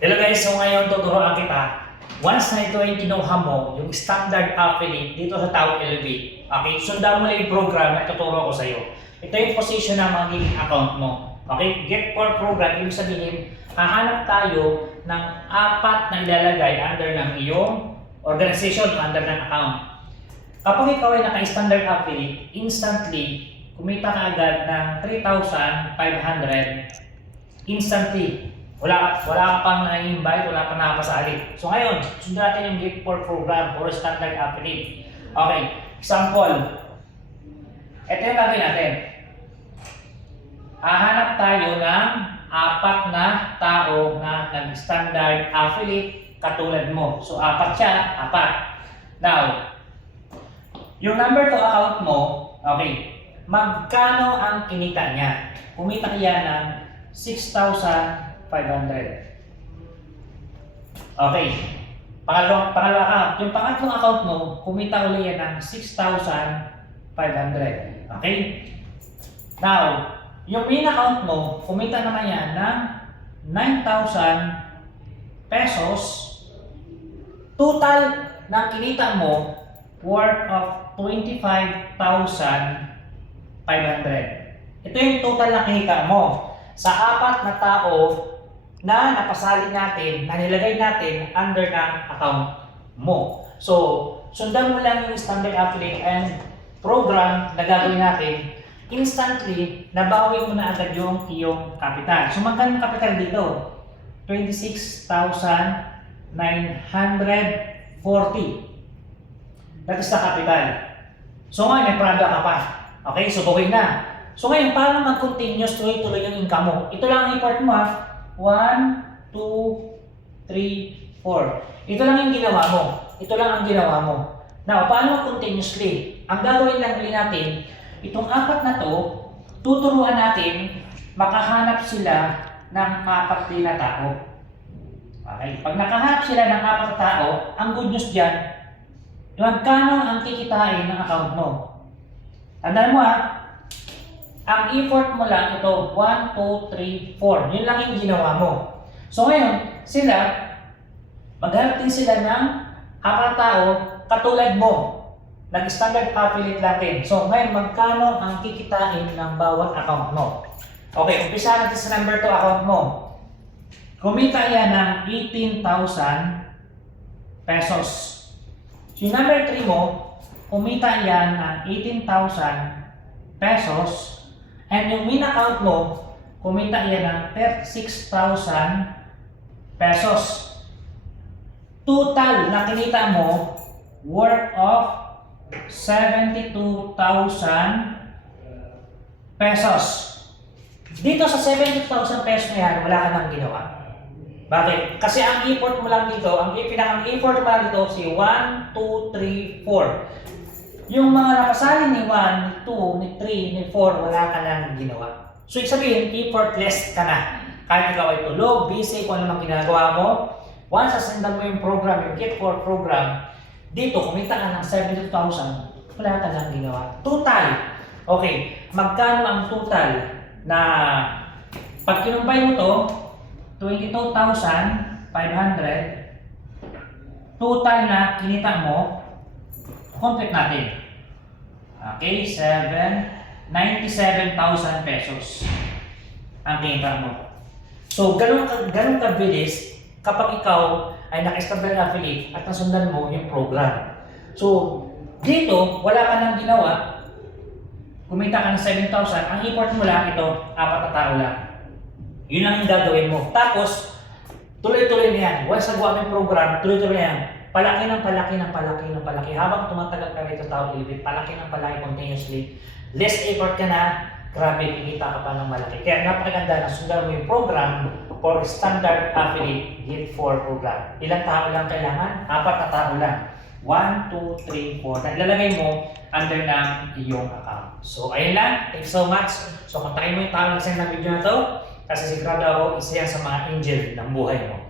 Hello guys, so ngayon tuturuan kita. Once na ito ay kinuha mo, yung standard affiliate dito sa Tao Elevate. Okay, sundan mo lang yung program na tuturo ko sa iyo. Ito yung position ng magiging account mo. Okay, get for program, ibig sabihin, hahanap tayo ng apat na ilalagay under ng iyong organization, under ng account. Kapag ikaw ay naka-standard affiliate, instantly, kumita ka agad ng 3,500 instantly. Wala ka pang na-invite, wala pang nakapasali. So ngayon, sundan natin yung Get for program or standard affiliate. Okay, example. Ito yung gagawin natin. Hahanap tayo ng apat na tao na nag-standard affiliate katulad mo. So apat siya, apat. Now, yung number to account mo, okay, magkano ang kinita niya? Kumita niya ng 6,500. Okay. Pangalawa account. Yung pangatlong account mo, kumita ulit yan ng 6,500. Okay? Now, yung main account mo, kumita naman yan ng 9,000 pesos. Total na kinita mo, worth of 25,500. Ito yung total na kinita mo sa apat na tao na napasali natin, na nilagay natin under ng account mo. So, sundan mo lang yung standard affiliate and program na gagawin natin. Instantly, nabawi mo na agad yung iyong capital. So, magkano yung capital dito? 26,940. That is the capital. So, ngayon, may prada ka pa. Okay, so buhay na. So ngayon, paano mag-continuous tuloy-tuloy yung income mo? Ito lang ang import mo ha. 1, 2, 3, 4. Ito lang yung ginawa mo. Ito lang ang ginawa mo. Now, paano mag-continuously? Ang gagawin lang ulit natin, itong apat na to, tuturuan natin, makahanap sila ng apat din na tao. Okay? Pag nakahanap sila ng apat na tao, ang good news dyan, magkano ang kikitain ng account mo? Tandaan mo ha, ang effort mo lang ito, 1, 2, 3, 4. Yun lang yung ginawa mo. So ngayon, sila, maghanap din sila ng apat tao katulad mo. Nag-standard affiliate natin. So ngayon, magkano ang kikitain ng bawat account mo? Okay, umpisa natin sa number 2 account mo. Kumita yan ng 18,000 pesos. So yung number 3 mo, kumita yan ng 18,000 pesos. And yung main account mo, kumita yan ng 36,000 pesos. Total na kinita mo, worth of 72,000 pesos. Dito sa 70,000 pesos na yan, wala ka nang ginawa. Bakit? Kasi ang import mo lang dito, ang pinaka-import mo lang dito, si 1, 2, 3, 4. Yung mga nakasali ni 1, ni 2, ni 3, ni 4, wala ka nang ginawa. So, ibig sabihin, effortless ka na. Kahit ikaw ay tulog, busy, kung ano mang ginagawa mo, once asendan mo yung program, yung Get for program, dito, kumita ka ng 72,000, wala ka nang ginawa. Total. Okay, magkano ang total na pag kinumpay mo to, 22,500, total na kinita mo, complete natin. Okay, 97,000 pesos ang kinita mo. So, ganun kabilis kapag ikaw ay naka-standard affiliate at nasundan mo yung program. So, dito, wala ka nang ginawa, kumita ka ng 7,000, ang import mo lang ito, apat na tao lang. Yun lang yung gagawin mo. Tapos, tuloy-tuloy na yan. Once nagawa mo yung program, tuloy-tuloy na yan. Palaki ng palaki ng palaki ng palaki. Habang tumatagal ka rito Tao Elevate, palaki ng palaki continuously. Less effort ka na, grabe, kikita ka pa ng malaki. Kaya napakaganda na sundan mo yung program for standard affiliate Get for program. Ilang tao lang kailangan? Apat na tao lang. 1, 2, 3, 4. Na ilalagay mo under ng iyong account. So, ayun lang. Thanks so much. So, kontakin mo yung tao na send ng video na to kasi sigurado ako isa yan sa mga angel ng buhay mo.